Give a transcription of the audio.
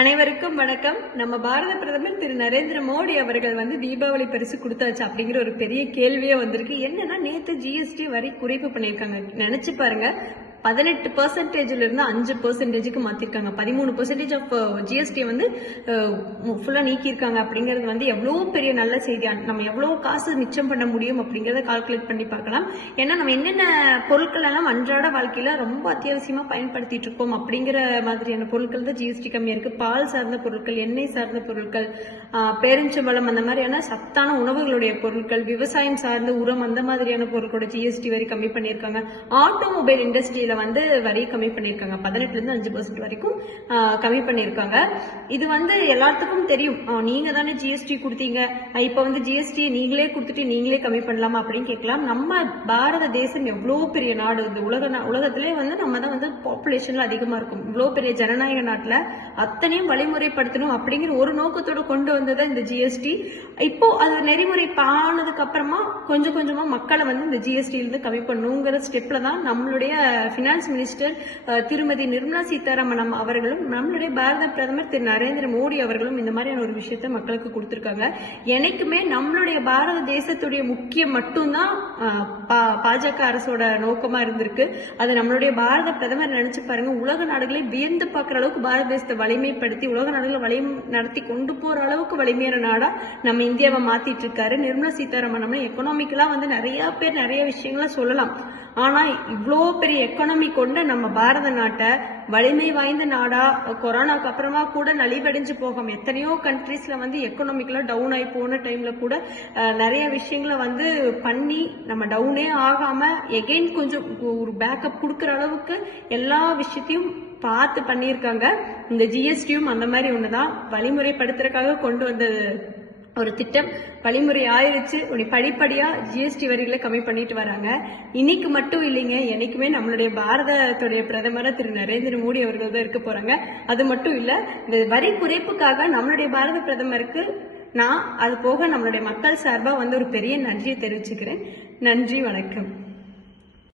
அனைவருக்கும் வணக்கம். நம்ம பாரத பிரதமர் திரு நரேந்திர மோடி அவர்கள் தீபாவளி பரிசு கொடுத்தாச்சு அப்படிங்கிற ஒரு பெரிய கேள்வியே வந்திருக்கு. என்னன்னா, நேத்து ஜிஎஸ்டி வரி குறைப்பு பண்ணிருக்காங்க. நினைச்சு பாருங்க, 18% இருந்து 5% மாத்திருக்காங்க. 13% ஆஃப் ஜிஎஸ்டி ஃபுல்லா நீக்கிருக்காங்க. அப்படிங்கிறது எவ்வளவு பெரிய நல்ல செய்தி. நம்ம எவ்வளவு காசு மிச்சம் பண்ண முடியும் அப்படிங்கறத கால்குலேட் பண்ணி பார்க்கலாம். ஏன்னா நம்ம என்னென்ன பொருட்கள் எல்லாம் அன்றாட வாழ்க்கையில ரொம்ப அத்தியாவசியமா பயன்படுத்திட்டு இருக்கோம் அப்படிங்கிற மாதிரியான பொருட்கள் தான் ஜிஎஸ்டி கம்மியா இருக்கு. பால் சார்ந்த பொருட்கள், எண்ணெய் சார்ந்த பொருட்கள், பேரிச்சம்பழம், அந்த மாதிரியான சத்தான உணவுகளுடைய பொருட்கள், விவசாயம் சார்ந்த உரம், அந்த மாதிரியான பொருட்களோட ஜிஎஸ்டி வரி கம்மி பண்ணிருக்காங்க. ஆட்டோமொபைல் இண்டஸ்ட்ரியில வரி கம்மி பண்ணிருக்காங்க. 18% இருந்து 5% வரைக்கும் கம்மி பண்ணிருக்காங்க. இது எல்லாத்துக்கும் தெரியும். நீங்க தானே ஜிஎஸ்டி கொடுத்தீங்க, இப்ப ஜிஎஸ்டி நீங்களே கொடுத்துட்டு நீங்களே கம்மி பண்ணலாமா அப்படின்னு கேட்கலாம். நம்ம பாரத தேசம் எவ்வளவு பெரிய நாடு. இந்த உலகத்திலே நம்ம தான் பாப்புலேஷன்ல அதிகமா இருக்கும். இவ்வளவு பெரிய ஜனநாயக நாட்டுல அத்தனையும் வழிமுறைப்படுத்தணும் அப்படிங்கிற ஒரு நோக்கத்தோட கொண்டு வந்தது இந்த ஜிஎஸ்டி. இப்போ அது நெறிமுறை ஆனதுக்கு அப்புறமா கொஞ்சம் கொஞ்சமா மக்களை இந்த ஜிஎஸ்டி இருந்து கம்மி பண்ணுங்கிற ஸ்டெப்ல தான் நம்மளுடைய பினான்ஸ் மினிஸ்டர் திருமதி நிர்மலா சீதாராமன் அவர்களும் நம்மளுடைய பாரத பிரதமர் திரு நரேந்திர மோடி அவர்களும் இந்த மாதிரியான ஒரு விஷயத்தை மக்களுக்கு கொடுத்திருக்காங்க. எனக்குமே நம்மளுடைய பாரத தேசத்துடைய முக்கியம் மட்டும்தான் பாஜக அரசோட நோக்கமா இருந்திருக்கு. அது நம்மளுடைய பாரத பிரதமர் நினைச்சு பாருங்க, உலக நாடுகளை வியந்து பார்க்கிற அளவுக்கு பாரத தேசத்தை வலிமைப்படுத்தி உலக நாடுகளை நடத்தி கொண்டு போற அளவுக்கு வலிமையான நாடா நம்ம இந்தியாவை மாத்திட்டு இருக்காரு. நிர்மலா சீதாராமன் எக்கனாமிக்கலா நிறைய பேர் நிறைய விஷயங்களை சொல்லலாம். ஆனா இவ்வளோ பெரிய எக்கானமி கொண்ட நம்ம பாரத நாட்டை வலிமை வாய்ந்த நாடா கொரோனாக்கு அப்புறமா கூட நலிவடைஞ்சு போகும். எத்தனையோ கண்ட்ரீஸ்ல எக்கனாமிக்கலா டவுன் ஆகி போன டைம்ல கூட நிறைய விஷயங்களை பண்ணி நம்ம டவுனே ஆகாம எகெயின் கொஞ்சம் ஒரு பேக்கப் கொடுக்கற அளவுக்கு எல்லா விஷயத்தையும் பார்த்து பண்ணியிருக்காங்க. இந்த ஜிஎஸ்டியும் அந்த மாதிரி ஒண்ணுதான். வழிமுறைப்படுத்துறதுக்காக கொண்டு வந்த ஒரு திட்டம் வழிமுறை ஆயிருச்சு. படிப்படியா ஜிஎஸ்டி வரிகளை கம்மி பண்ணிட்டு வராங்க. இன்னைக்கு மட்டும் இல்லைங்க, என்னைக்குமே நம்மளுடைய பாரதத்துடைய பிரதமர் திரு நரேந்திர மோடி அவர்கள் தான் இருக்க போறாங்க. அது மட்டும் இல்ல, இந்த வரி குறைப்புக்காக நம்மளுடைய பாரத பிரதமருக்கு நான் அது போக நம்மளுடைய மக்கள் சார்பா ஒரு பெரிய நன்றியை தெரிவிச்சுக்கிறேன். நன்றி, வணக்கம்.